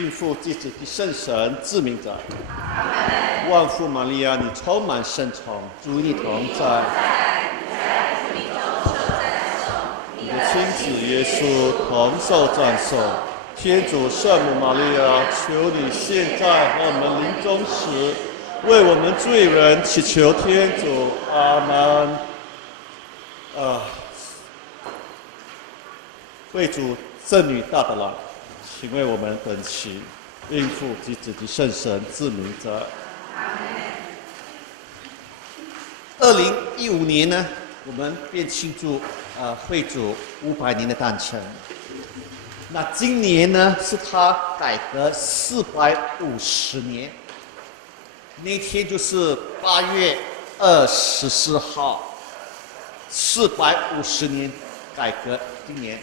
应父及子及圣神之名者。万福玛利亚，你充满圣宠，主与你同在。你的亲子耶稣同受赞颂。天主圣母玛利亚，求你现在和我们临终时，为我们罪人祈求天主。阿门。为主圣女大德兰，请为我们等祈，应父及子及圣神之名者。2015年呢，我们便庆祝会主500年的诞生。那今年呢，是他改革450年，那天就是8月24号，450年改革。今年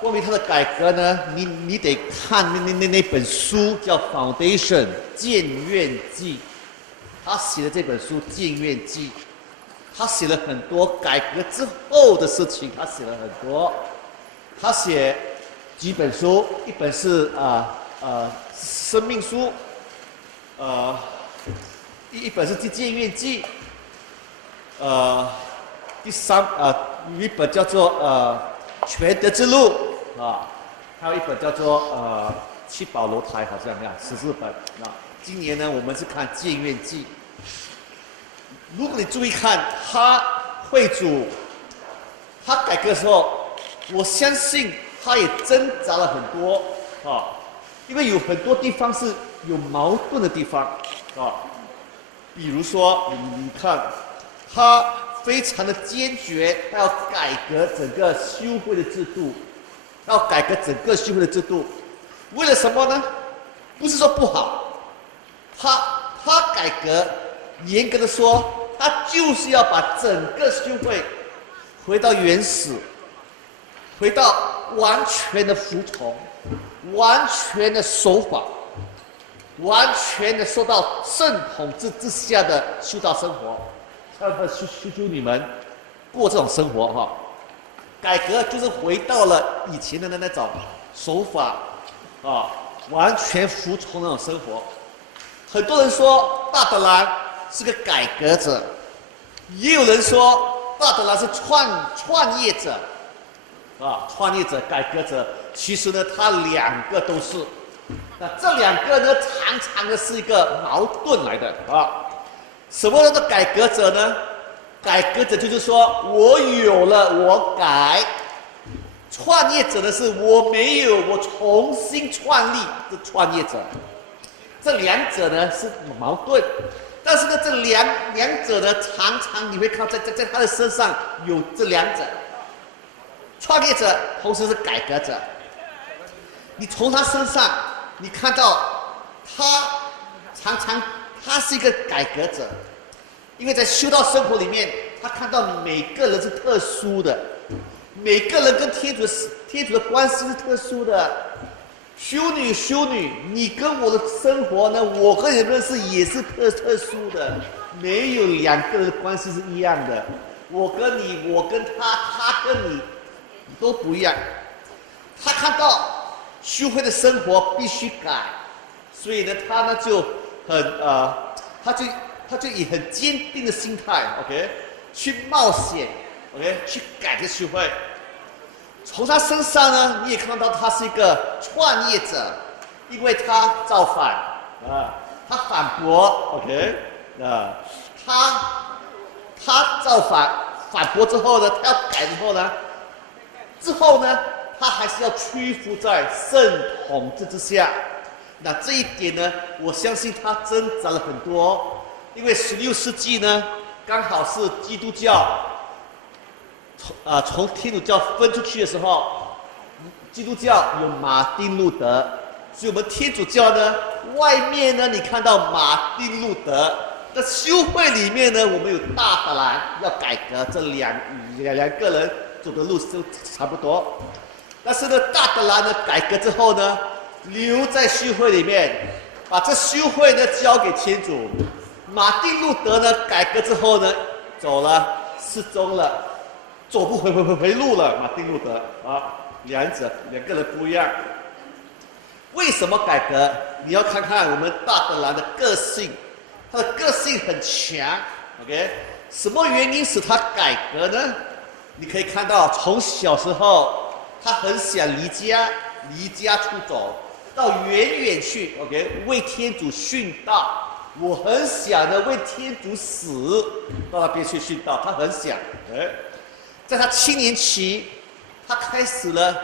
关于他的改革呢，你得看那本书叫《Foundation 建院记》，他写的这本书《建院记》，他写了很多改革之后的事情，他写了很多。他写几本书，一本是生命书，一本是《建院记》，有一本叫做全德之路还有一本叫做七宝楼台，好像14本今年呢，我们是看《建院记》。如果你注意看，他会主他改革的时候，我相信他也挣扎了很多因为有很多地方是有矛盾的地方比如说你看他非常的坚决，他要改革整个修会的制度，要改革整个修会的制度。为了什么呢？不是说不好，他改革，严格的说，他就是要把整个修会回到原始，回到完全的服从，完全的守法，完全的受到圣统治之下的修道生活。要求你们过这种生活改革就是回到了以前的那种手法完全服从那种生活。很多人说大德兰是个改革者，也有人说大德兰是创业者创业者、改革者。其实呢，他两个都是。那这两个呢，常常的是一个矛盾来的什么叫做改革者呢？改革者就是说我有了我改，创业者呢是我没有我重新创立的创业者。这两者呢是矛盾，但是呢这两者呢常常你会看在他的身上有这两者，创业者同时是改革者。你从他身上你看到他常常他是一个改革者，因为在修道生活里面，他看到每个人是特殊的，每个人跟天主的关系是特殊的。修女，你跟我的生活呢，我跟你认识也是特殊的，没有两个人的关系是一样的。我跟你，我跟他，他跟你都不一样。他看到修会的生活必须改，所以呢，他呢就很他就以很坚定的心态 ，OK， 去冒险 ，OK， 去改这修会。从他身上呢，你也看到他是一个创业者，因为他造反他反驳 ，OK， 他造反驳之后呢，他要改之后呢，他还是要屈服在圣统治之下。那这一点呢，我相信他挣扎了很多因为16世纪呢，刚好是基督教从天主教分出去的时候，基督教有马丁路德，所以我们天主教呢，外面呢你看到马丁路德，在修会里面呢，我们有大德兰要改革，这两个人走的路都差不多。但是呢，大德兰呢改革之后呢，留在修会里面，把这修会呢交给天主。马丁路德呢改革之后呢，走了，失踪了。走不回路了，马丁路德两个人不一样。为什么改革？你要看看我们大德兰的个性，他的个性很强。OK， 什么原因使他改革呢？你可以看到，从小时候他很想离家出走，到远远去 ，OK， 为天主殉道。我很想呢为天主死，到那边去殉道，他很想。哎，在他青年期，他开始了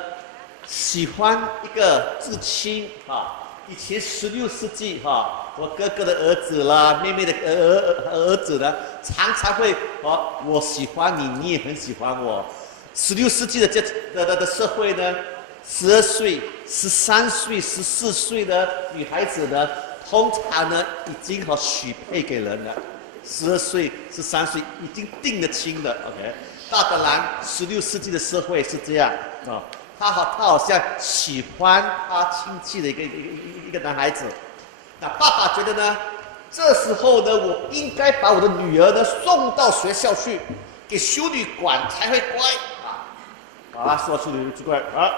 喜欢一个至亲啊。以前16世纪哈，我哥哥的儿子啦，妹妹的儿子呢，常常会我喜欢你，你也很喜欢我。16世纪的社会呢，12岁、13岁、14岁的女孩子呢，通常呢已经许配给人了。12岁、13岁已经定了亲了。OK， 大德兰16世纪的社会是这样啊。他好像喜欢他亲戚的一个男孩子，那爸爸觉得呢，这时候呢，我应该把我的女儿呢送到学校去，给修女管才会乖把她说修女就乖啊。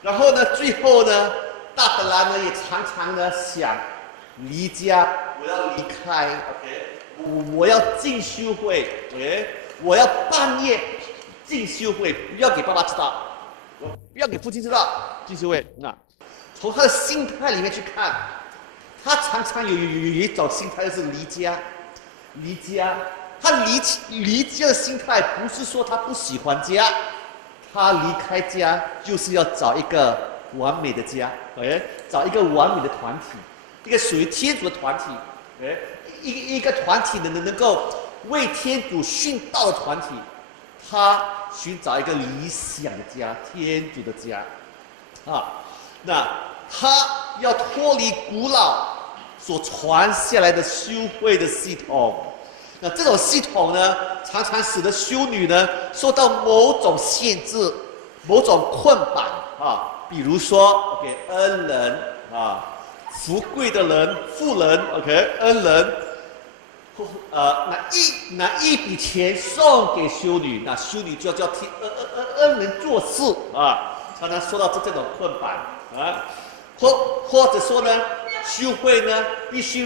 然后呢，最后呢，大德兰呢也常常呢想离家，我要离开 ，OK， 我要进修会 ，OK， 我要半夜进修会，不要给爸爸知道。不要给父亲知道，进修会。那从他的心态里面去看，他常常有一种心态，就是离家。他离家的心态不是说他不喜欢家，他离开家就是要找一个完美的家，找一个完美的团体，一个属于天主的团体，一个团体能够为天主殉道的团体。他寻找一个理想的家，天主的家，那他要脱离古老所传下来的修会的系统，那这种系统呢，常常使得修女呢受到某种限制、某种捆绑比如说 ，OK， 恩人富贵的人、富人 ，OK， 恩人。拿一笔钱送给修女，那修女就要替恩人做事常常受到这种捆绑或者说呢，修会呢必须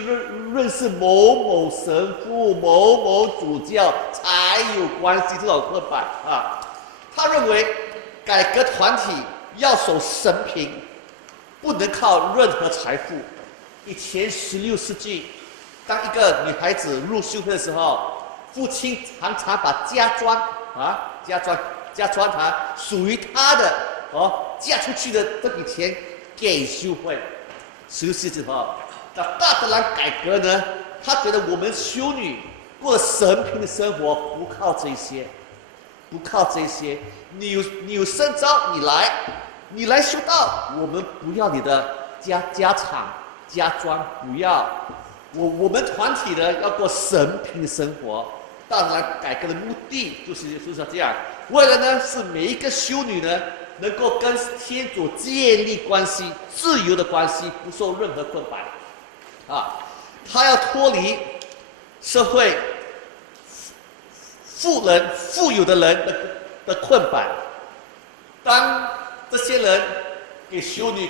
认识某某神父、某某主教才有关系，这种捆绑他认为改革团体要守神平，不能靠任何财富。以前16世纪。当一个女孩子入修会的时候，父亲常常把家砖属于她的嫁出去的这笔钱给修会。16世纪后，那大德兰改革呢？他觉得我们修女过神平的生活，不靠这些。你有圣召，你来修道，我们不要你的家产家砖，不要。我们团体呢要过神平的生活，当然改革的目的就是这样，为了呢是每一个修女呢能够跟天主建立关系，自由的关系，不受任何捆绑他要脱离社会富有的人的捆绑。当这些人给修女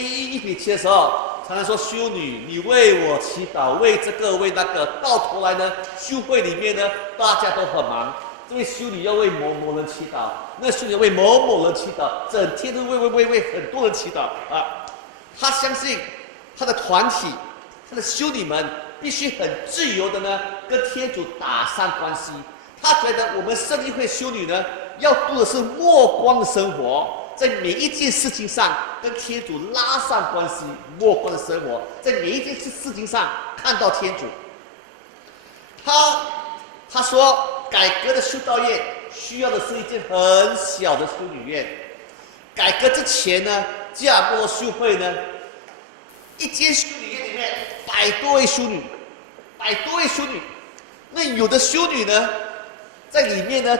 一笔钱的时候，常常说修女，你为我祈祷，为这个为那个，到头来呢，修会里面呢，大家都很忙。这位修女要为某某人祈祷，那修女为某某人祈祷，整天都为很多人祈祷他相信他的团体，他的修女们必须很自由的呢，跟天主打上关系。他觉得我们圣利会修女呢，要度的是默光的生活。在每一件事情上跟天主拉上关系，默光的生活，在每一件事情上看到天主。他说，改革的修道院需要的是一间很小的修女院。改革之前呢，加尔默罗修会呢，一间修女院里面100多位修女，那有的修女呢，在里面呢。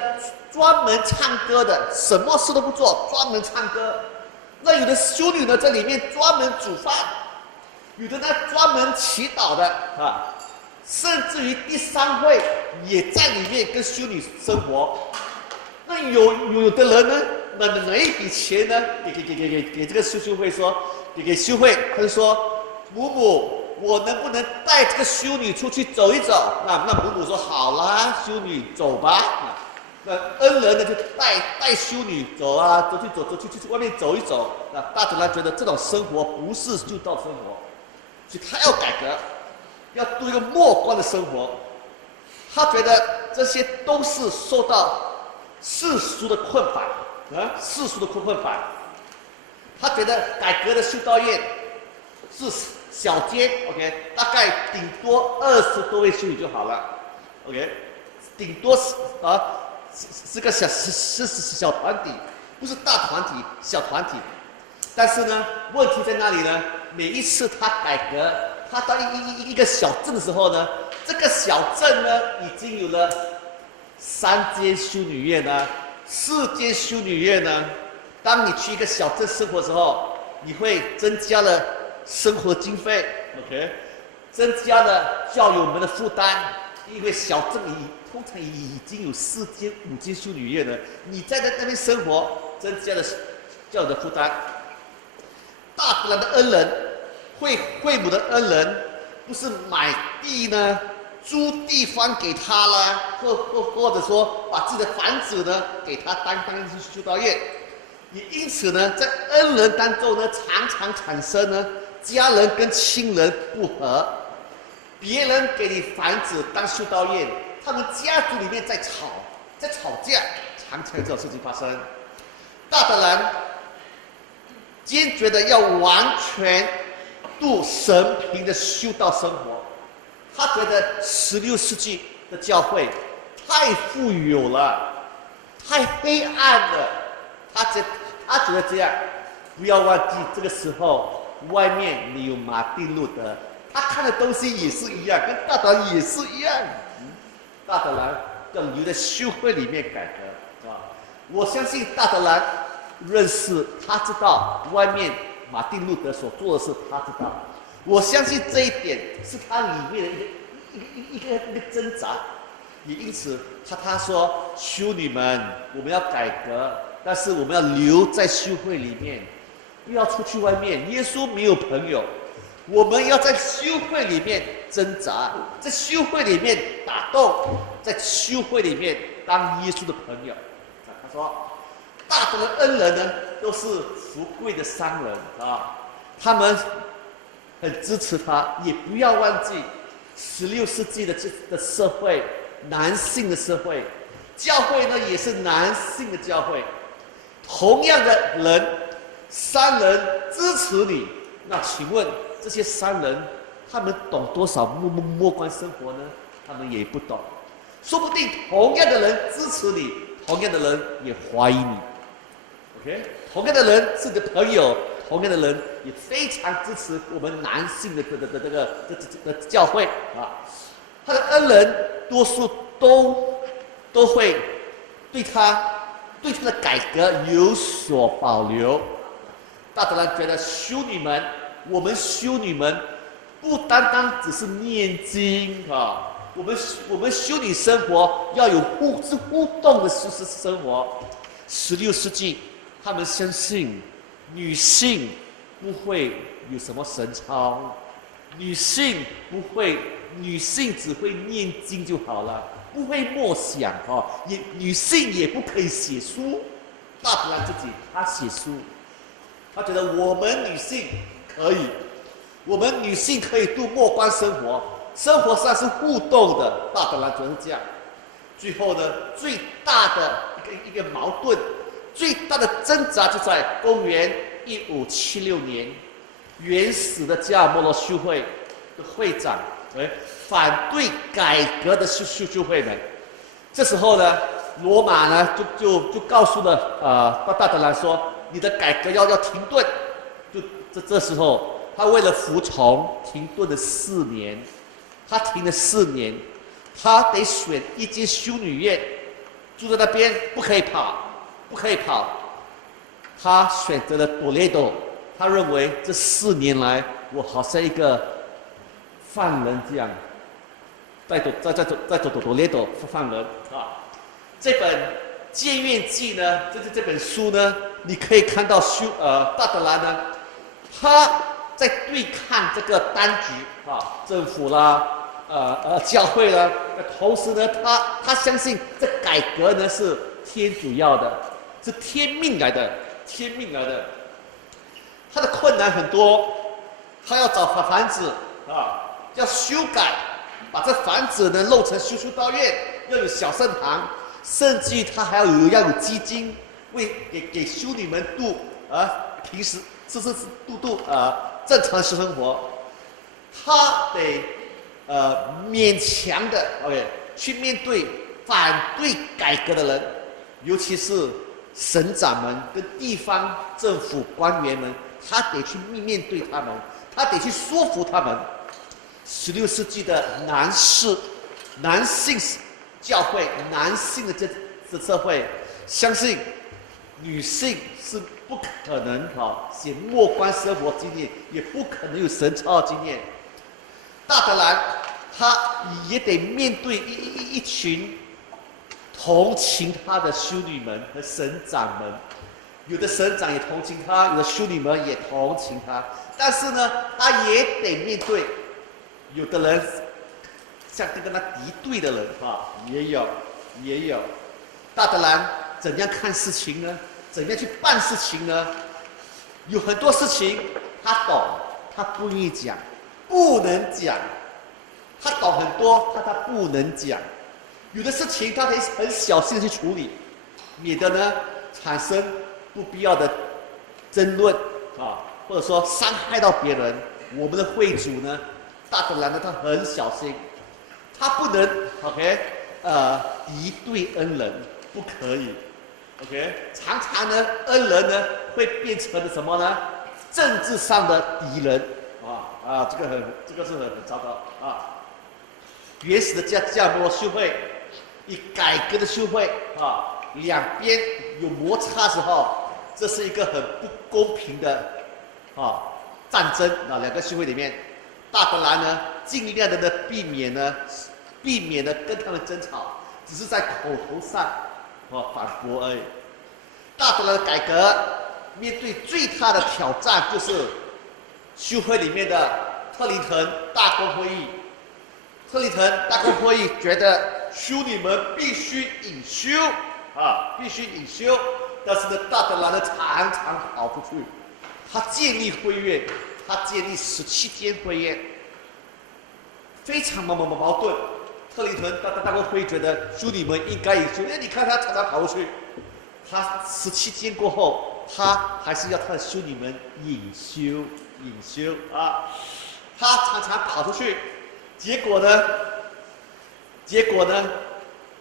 专门唱歌的，什么事都不做，专门唱歌。那有的修女呢，在里面专门煮饭，有的呢专门祈祷的甚至于第3会也在里面跟修女生活。那有的人呢，哪一笔钱呢？给这个修会说，给修会，他就说母母，我能不能带这个修女出去走一走？那母母说好啦，修女走吧。那恩人呢就带修女走啊，走去外面走一走。那大德兰觉得这种生活不是修道生活，所以他要改革，要度一个末观的生活。他觉得这些都是受到世俗的困绑啊，世俗的困绑。他觉得改革的修道院是小间 ，OK， 大概顶多20多位修女就好了 ，OK， 顶多是个小团体，不是大团体，小团体。但是呢，问题在哪里呢？每一次他改革，他到一个小镇的时候呢，这个小镇呢已经有了3间修女院呢，4间修女院呢。当你去一个小镇生活的时候，你会增加了生活经费 ，OK， 增加了教友们的负担，因为小镇通常已经有4间、5间修女院了，你在那边生活，增加了教友的负担。大德兰的恩人，会母的恩人，不是买地呢，租地方给他啦，或者说把自己的房子呢给他当修道院。也因此呢，在恩人当中呢，常常产生呢家人跟亲人不和，别人给你房子当修道院，他们家族里面在吵架，常常有这种事情发生。大德兰坚决的要完全度神平的修道生活，他觉得16世纪的教会太富有了，太黑暗了，他觉得这样，不要忘记这个时候外面你有马丁路德，他看的东西也是一样，跟大德兰也是一样。大德兰要留在修会里面改革啊！我相信大德兰认识，他知道外面马丁路德所做的事，他知道。我相信这一点是他里面的一个挣扎，也因此他说修女们，我们要改革。但是我们要留在修会里面，不要出去外面。耶稣没有朋友，我们要在修会里面挣扎，在修会里面打斗，在修会里面当耶稣的朋友。他说，大多的恩人呢都是富贵的商人啊，他们很支持他。也不要忘记，16世纪的社会，男性的社会，教会呢也是男性的教会。同样的人，3人支持你，那请问这些3人，他们懂多少末观生活呢？他们也不懂。说不定同样的人支持你，同样的人也怀疑你。OK， 同样的人是你的朋友，同样的人也非常支持我们男性的这个教会啊。他的恩人多数都会对他的改革有所保留。大德兰觉得修女们，我们修女们不单单只是念经啊，我们修女生活要有互动的生活。16世纪，他们相信女性不会有什么神操，女性只会念经就好了。不会默想哦，女性也不可以写书。大德兰自己他写书，他觉得我们女性可以，我们女性可以度末观生活，生活上是互动的。大德兰觉得是这样。最后呢，最大的一个矛盾，最大的挣扎就在公元1576年，原始的加尔默罗修会的会长反对改革的修会们。这时候呢，罗马呢就告诉了大德兰说，你的改革要停顿。就这时候，他为了服从停顿了4年，他停了4年，他得选一间修女院，住在那边，不可以跑。他选择了多雷多，他认为这4年来，我好像一个犯人这样。在多雷多犯人啊，这建院记呢，这本书呢，你可以看到大德兰呢，他在对抗这个当局政府啦，教会啦，同时呢，他相信这改革呢是天主要的，是天命来的，天命来的。他的困难很多，他要找房子要修改，把这房子呢弄成修道院，要有小圣堂。甚至于他还要有基金，给修女们平时度正常的生活，他得勉强的 OK 去面对反对改革的人，尤其是省长们跟地方政府官员们，他得去面对他们，他得去说服他们。16世纪的男性教会，男性的这社会，相信女性是不可能写末观生活经验，也不可能有神操的经验。大德兰他也得面对一群同情他的修女们和省长们，有的省长也同情他，有的修女们也同情他，但是呢，他也得面对有的人。像跟他敌对的人也有。大德兰怎样看事情呢？怎样去办事情呢？有很多事情他懂，他不愿意讲，不能讲。他懂很多，他不能讲。有的事情他得很小心的去处理，免得呢产生不必要的争论或者说伤害到别人。我们的会主呢，大德兰呢，他很小心。他不能 ，OK， 敌对恩人，不可以 ，OK， 常常呢，恩人呢会变成了什么呢？政治上的敌人，这个是很糟糕原始的教摩修会，以改革的修会两边有摩擦的时候，这是一个很不公平的战争两个修会里面。大德兰呢，尽量的避免呢跟他们争吵，只是在口头上反驳而已。大德兰的改革面对最大的挑战就是修会里面的特林腾大公会议。特林腾大公会议觉得修女们必须隐修必须隐修，但是呢，大德兰呢常常跑出去，他建立会院。他建立17天会宴，非常矛盾。特林腾大公会觉得修女们应该隐修，你看他常常跑过去，他17天过后，他还是要他的修女们隐修他常常跑出去，结果呢，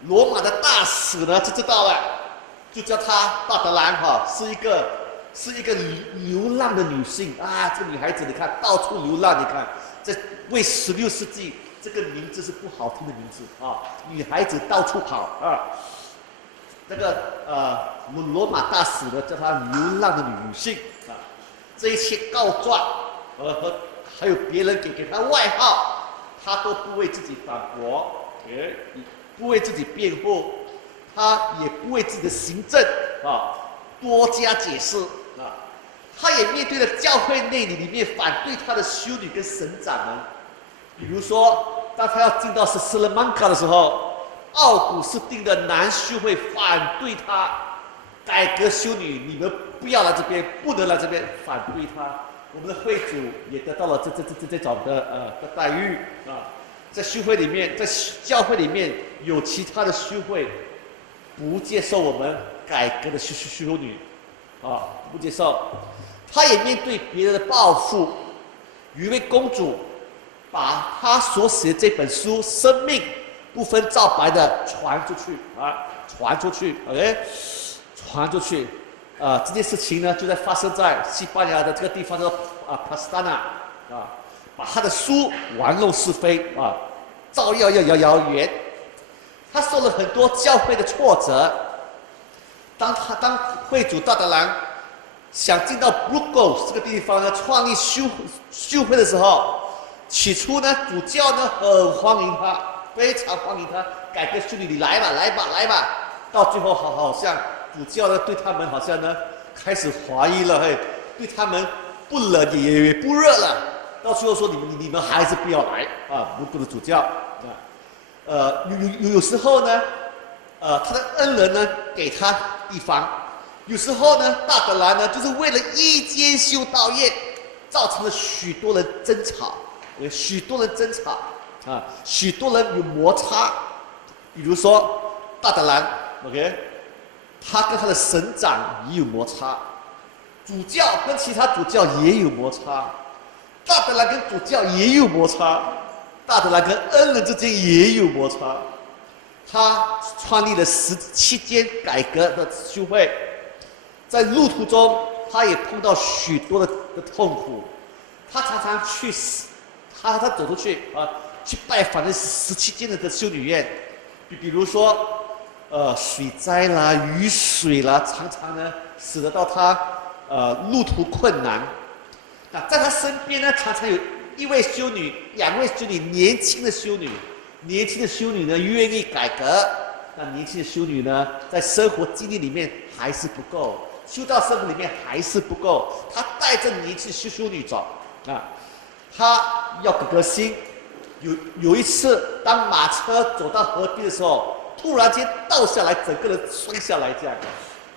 罗马的大使呢就知道了，就叫他大德兰是一个流浪的女性这个女孩子你看到处流浪，你看这为16世纪这个名字是不好听的名字女孩子到处跑那个罗马大使呢叫她流浪的女性这一切告状和还有别人给她外号，她都不为自己反驳，也不为自己辩护，她也不为自己的行政多加解释他也面对了教会内里面反对他的修女跟省长们，比如说，当他要进到斯勒曼卡的时候，奥古斯丁的男修会反对他改革修女，你们不要来这边，不能来这边，反对他。我们的会主也得到了这种的待遇在修会里面，在教会里面有其他的修会不接受我们改革的修女不接受。他也面对别人的报复，有一位公主把她所写的这本书《生命不分皂白》的传出去，OK， 传出去，这件事情呢就在发生在西班牙的这个地方叫帕斯塔纳把他的书玩弄是非造谣言，他受了很多教会的挫折。当会主大德兰想进到 Burgos 这个地方呢，创立修会的时候，起初呢，主教呢很欢迎他，非常欢迎他，改革修女，你来吧。到最后好像主教呢对他们好像呢开始怀疑了，嘿，对他们不冷也不热了，到最后说你们还是不要来啊，不是主教啊，有时候呢，他的恩人呢给他地方，有时候呢大德兰呢就是为了一间修道院，造成了许多人争吵，许多人争吵啊，许多人有摩擦，比如说大德兰 ，OK。他跟他的省长也有摩擦，主教跟其他主教也有摩擦，大德兰跟主教也有摩擦，大德兰跟恩人之间也有摩擦。他创立了17间改革的修会，在路途中他也碰到许多的痛苦，他常常去，他走出去啊，去拜访那17间的修女院，比如说。水灾啦、雨水啦，常常呢使得到他路途困难。那在他身边呢，常常有1位修女、2位修女，年轻的修女呢愿意改革。那年轻的修女呢，在生活经历里面还是不够，修道生活里面还是不够。他带着年轻的修女走啊，他要革新。有一次，当马车走到河边的时候。突然间倒下来，整个人摔下来，这样，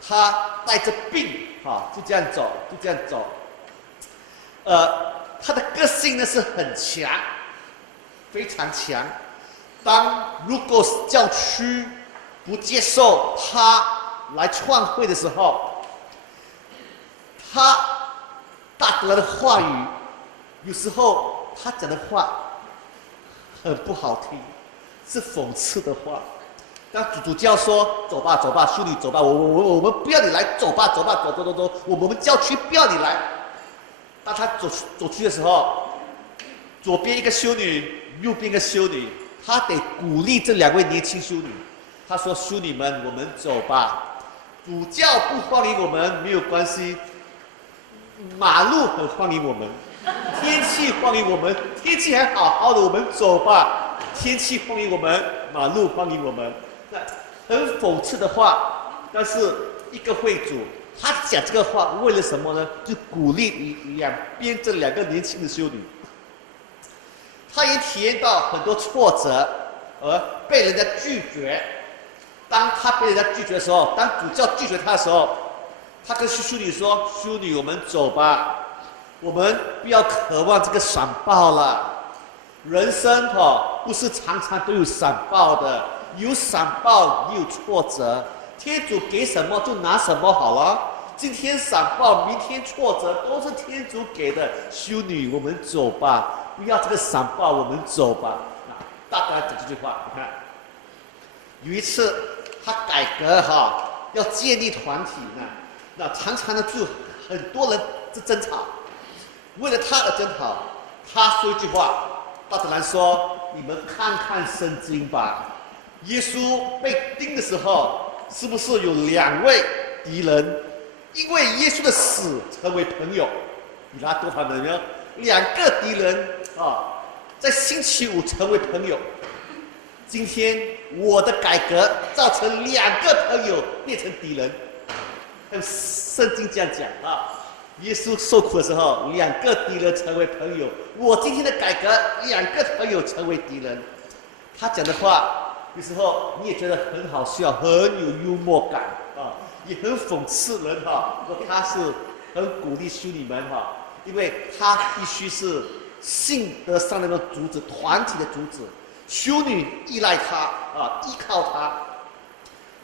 他带着病就这样走，他的个性呢是很强，非常强。如果教区不接受他来创会的时候，他大德兰的话语，有时候他讲的话很不好听，是讽刺的话。当主教说走吧，修女走吧，我们不要你来，走吧，走，我们教区不要你来。当他走去的时候，左边一个修女，右边一个修女，他得鼓励这2位年轻修女。他说：“修女们，我们走吧。主教不欢迎我们没有关系，马路很欢迎我们，天气欢迎我们，天气还好好的，我们走吧。天气欢迎我们，马路欢迎我们。”很讽刺的话，但是一个会主，他讲这个话为了什么呢？就鼓励两边这2个年轻的修女。他也体验到很多挫折，而被人家拒绝。当他被人家拒绝的时候，当主教拒绝他的时候，他跟修女说：“修女，我们走吧，我们不要渴望这个闪报了。人生不是常常都有闪报的。”有闪报，也有挫折。天主给什么就拿什么好了。今天闪报，明天挫折，都是天主给的。修女，我们走吧，不要这个闪报，我们走吧。大概讲这句话，你看，有一次他改革要建立团体呢，那常常呢就很多人争吵，为了他而争吵。他说一句话，大德兰说：“你们看看圣经吧。”耶稣被钉的时候，是不是有2位敌人？因为耶稣的死成为朋友。比拉多他们有没有2个敌人在星期五成为朋友。今天我的改革造成2个朋友变成敌人。圣经这样讲耶稣受苦的时候，2个敌人成为朋友。我今天的改革，2个朋友成为敌人。他讲的话。有时候你也觉得很好笑，很有幽默感也很讽刺人说他是很鼓励修女们因为他必须是信德上的主旨，团体的主旨，修女依赖他依靠他。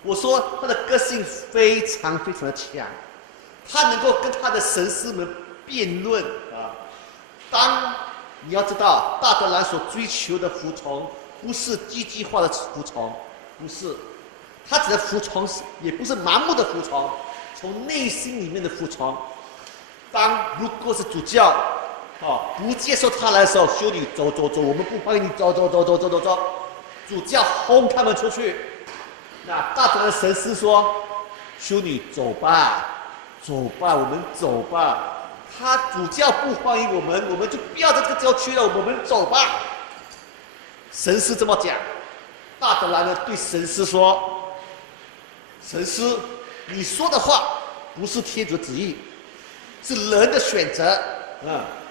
我说他的个性非常非常的强，他能够跟他的神师们辩论当你要知道，大德兰所追求的服从。不是机器化的服从，不是，他指的服从也不是盲目的服从，从内心里面的服从。如果是主教不接受他来的时候，修女走，我们不欢迎你，走。主教轰他们出去。那大德兰神师说：“修女走吧，我们走吧。”主教不欢迎我们就不要在这个教区了，我们走吧。神师这么讲，大德兰呢对神师说：“神师，你说的话不是天主旨意，是人的选择，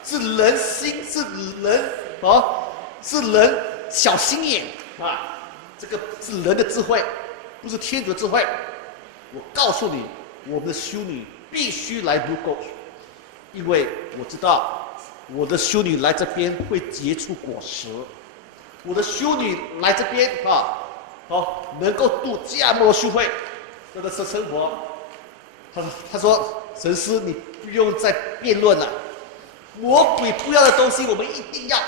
是人心，是人是人小心眼啊，这个是人的智慧，不是天主的智慧。我告诉你，我们的修女必须来读够，因为我知道我的修女来这边会结出果实，我的修女来这边能够度迦摩修会的生活。他说神师，你不用再辩论了，魔鬼不要的东西我们一定要。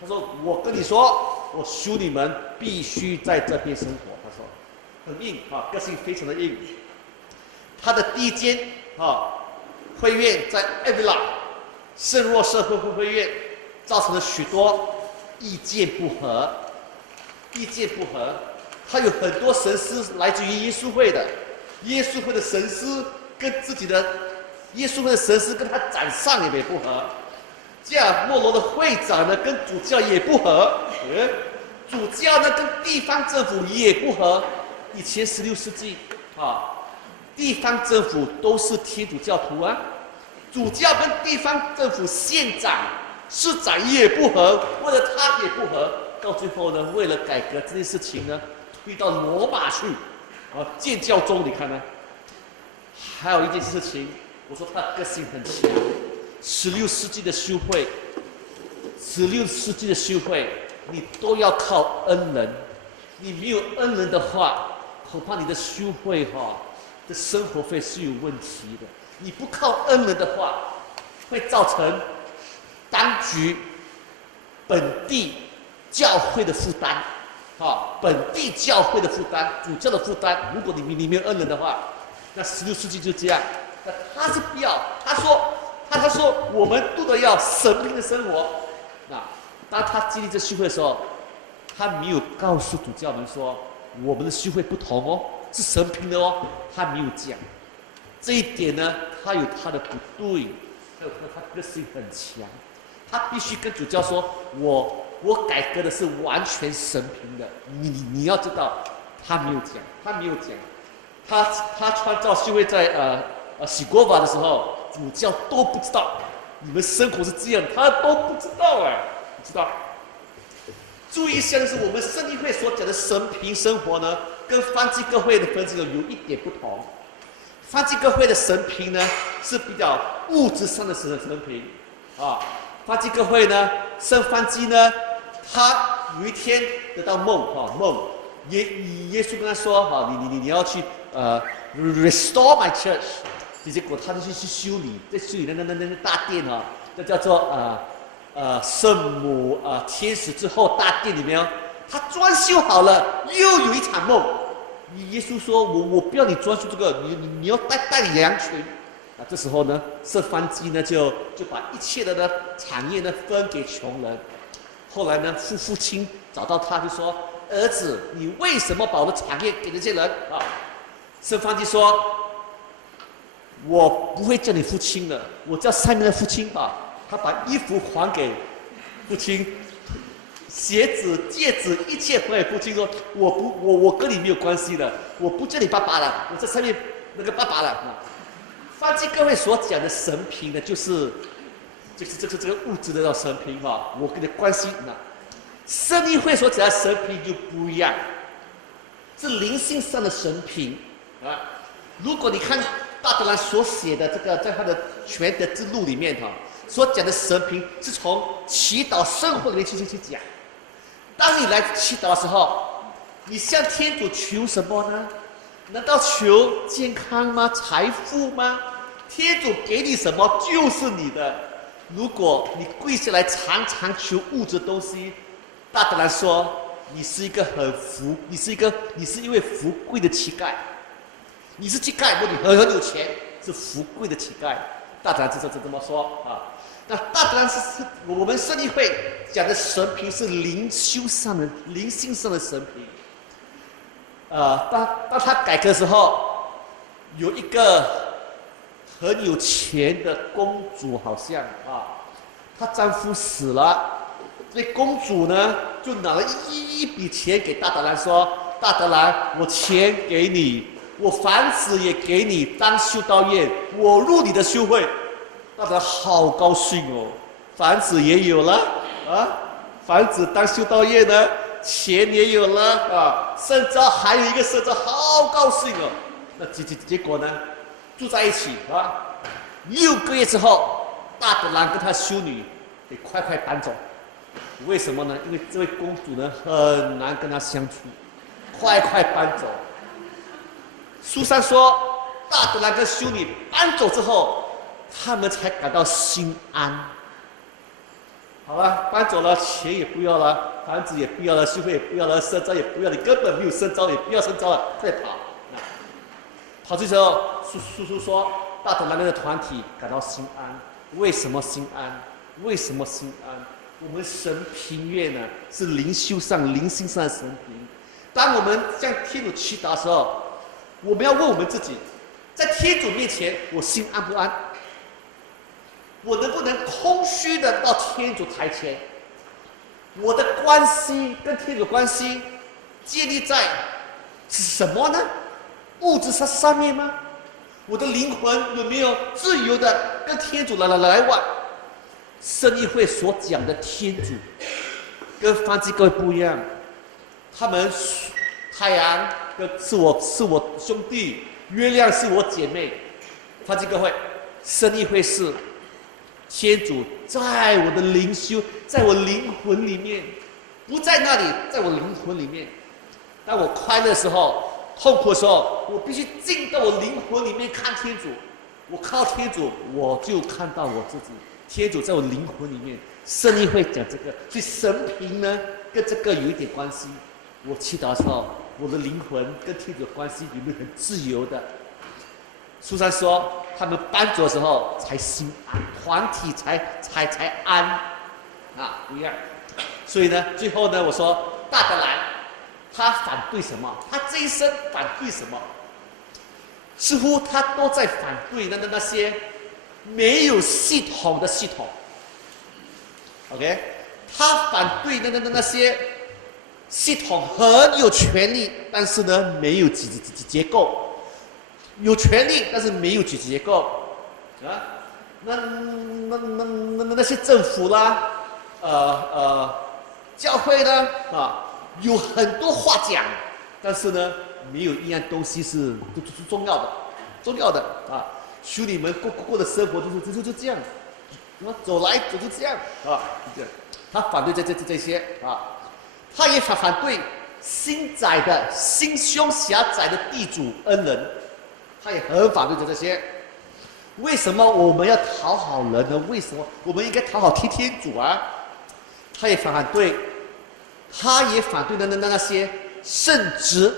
他说我跟你说，我修女们必须在这边生活。他说很硬个性非常的硬。他的第一间会院在艾维拉圣若瑟会院，造成了许多意见不合。他有很多神师来自于耶稣会的，耶稣会的神师跟耶稣会的神师跟他长上也不合。加莫罗的会长呢，跟主教也不合，主教呢跟地方政府也不合。以前16世纪地方政府都是天主教徒啊，主教跟地方政府县长、市长也不合，为了他也不合，到最后呢，为了改革这件事情呢，推到罗马去，建教宗，你看呢？还有一件事情，我说他个性很强。16世纪的修会你都要靠恩人，你没有恩人的话，恐怕你的修会的生活费是有问题的。你不靠恩人的话，会造成当局本地教会的负担，本地教会的负担，主教的负担。如果你没有恩人的话，那16世纪就这样。那他是不要，他说我们度的要神平的生活。那当他经历这修会的时候，他没有告诉主教们说我们的修会不同是神平的他没有讲。这一点呢，他有他的不对，还有他个性很强，他必须跟主教说，我改革的是完全神平的。你要知道，他没有讲，他创造修会在洗国法的时候，主教都不知道你们生活是这样，他都不知道不知道。注意一下的是，我们圣经会所讲的神平生活呢，跟方济各会的分析有一点不同。方济各会的神平呢，是比较物质上的神平方济各会呢，圣方济呢，他有一天得到梦耶稣跟他说你要去restore my church， 结果他就去修理，在修理那大殿这叫做圣母天使之后大殿里面他装修好了，又有一场梦。耶稣说我不要你装修这个，你要带领羊群。这时候呢，圣方济呢就把一切的产业呢分给穷人。后来呢，父亲找到他就说：“儿子，你为什么把我的产业给这些人圣方济说：“我不会叫你父亲了，我叫上面的父亲他把衣服还给父亲，鞋子、戒指，一切还给父亲。说我跟你没有关系了，我不叫你爸爸了，我在上面那个爸爸了。方济各会所讲的神平呢，就是这个物质的神平我跟你的关系圣经会所讲的神平就不一样，是灵性上的神平如果你看大德兰所写的这个，在他的全德之路里面所讲的神平，是从祈祷生活里面去讲。当你来祈祷的时候，你向天主求什么呢？难道求健康吗？财富吗？天主给你什么就是你的。如果你跪下来常常求物质东西，大德兰说你是一位富贵的乞丐。你是乞丐，你很有钱，是富贵的乞丐。大德兰这么说那大德兰是我们圣经会讲的神平是灵性上的神平。当他改革的时候，有一个很有钱的公主，好像她丈夫死了，所以公主呢就拿了一笔钱给大德兰说：“大德兰，我钱给你，我房子也给你当修道院，我入你的修会。大德兰好高兴哦，房子也有了啊，房子当修道院呢，钱也有了啊，圣召还有一个圣召，好高兴哦。那结果呢，住在一起啊，6个月之后，大德兰跟他修女得快搬走。为什么呢？因为这位公主呢很难跟他相处，快搬走。书上说，大德兰跟修女搬走之后，他们才感到心安。好了，搬走了，钱也不要了，房子也不要了，修会也不要了，圣召也不要，你根本没有圣召，也不要圣召了，快跑！跑的时候，书说，大德兰那个团体感到心安。为什么心安？为什么心安？我们神平悦呢，是灵性上的神平。当我们向天主祈祷的时候，我们要问我们自己，在天主面前，我心安不安？我能不能空虚的到天主台前？我的关系跟天主关系建立在是什么呢？物质上面吗？我的灵魂有没有自由的跟天主来往？圣议会所讲的天主，跟方济各位不一样。他们太阳是我兄弟，月亮是我姐妹。方济各位，圣议会是天主在我的灵修，在我灵魂里面，不在那里，在我灵魂里面。当我快乐的时候，痛苦的时候，我必须进到我灵魂里面看天主。我靠天主，我就看到我自己。天主在我灵魂里面，圣议会讲这个，所以神平呢跟这个有一点关系。我祈祷的时候，我的灵魂跟天主的关系有没有很自由的？书上说，他们搬走的时候才心安，团体才安啊，不一样。所以呢，最后呢，我说大德兰他反对什么？他这一生反对什么？似乎他都在反对那些没有系统的系统。OK， 他反对那些系统很有权力，但是呢没有结构。有权利，但是没有结构啊！那些政府啦，教会呢啊，有很多话讲，但是呢，没有一样东西是重要的啊！修女们过的生活就这样，走来走就这样啊，就这样。他反对这些啊，他也反对心胸狭窄的地主恩人。他也很反对这些。为什么我们要讨好人呢？为什么我们应该讨好天主啊？他也反对那些圣职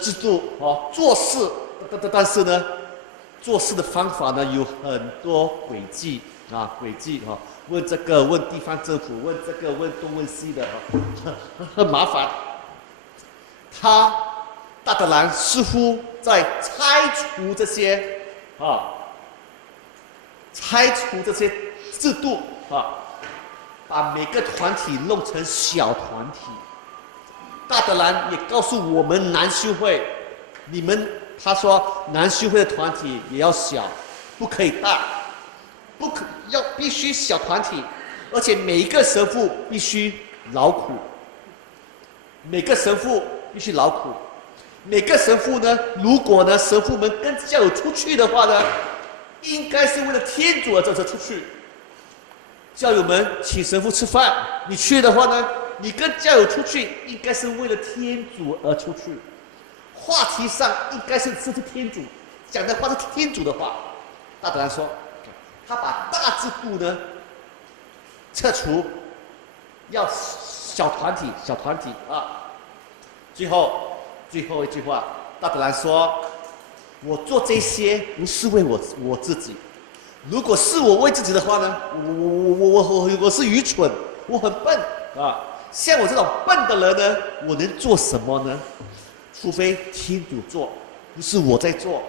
制度哦，做事，但是呢，做事的方法呢有很多诡计啊，问这个问地方政府，问这个问东问西的很麻烦。大德兰似乎在拆除这些制度啊，把每个团体弄成小团体。大德兰也告诉我们男修会，他说男修会的团体也要小，不可以大，必须小团体，而且每一个神父必须劳苦。每个神父呢，如果呢神父们跟教友出去的话呢，应该是为了天主而走出去。教友们请神父吃饭，你去的话呢，你跟教友出去，应该是为了天主而出去。话题上应该是天主讲的话，是天主的话。大德兰说，他把大制度呢撤除，要小团体啊。最后一句话，大德兰说：“我做这些不是为我自己，如果是我为自己的话呢，我是愚蠢，我很笨啊！像我这种笨的人呢，我能做什么呢？除非天主做，不是我在做。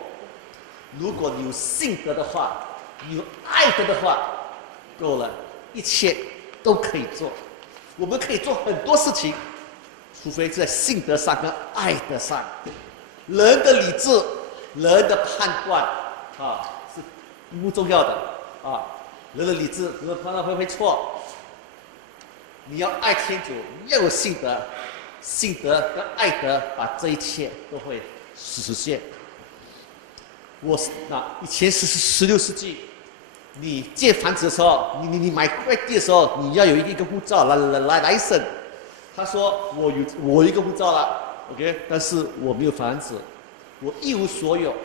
如果你有信德的话，你有爱德的话，够了，一切都可以做。我们可以做很多事情。”除非在信德上跟爱德上，人的理智、人的判断是不重要的人的理智、人的判断会错。你要爱天主，要有信德，信德跟爱德把这一切都会实现。以前是16世纪，你建房子的时候，你买块地的时候，你要有一个护照来审。他说我有一个护照了 ，OK， 但是我没有房子，我一无所有。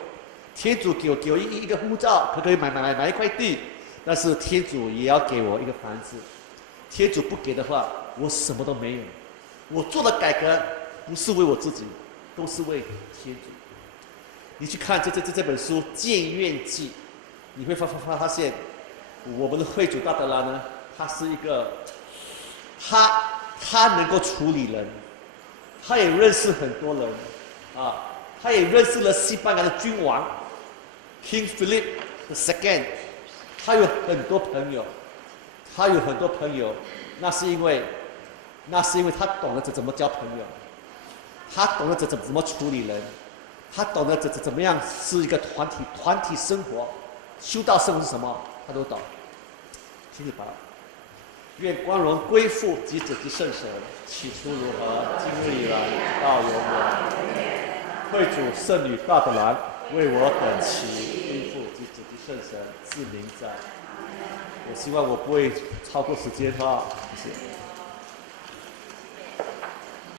天主给我一个护照，可以买一块地，但是天主也要给我一个房子。天主不给的话，我什么都没有。我做的改革不是为我自己，都是为天主。你去看这本书《建愿记》，你会发现，我们的会主大德拉呢，他是一个，他能够处理人，他也认识很多人，他也认识了西班牙的君王 King Philip II， 他有很多朋友，那是因为他懂得怎么交朋友，他懂得怎么处理人，他懂得怎么样是一个团体生活，修道生活是什么，他都懂。请你把愿光荣归父及子及圣神，起初如何，今日以来，到永远。会主圣女大德兰为我等祈，归父及子及圣神，自明在。我希望我不会超过时间谢谢。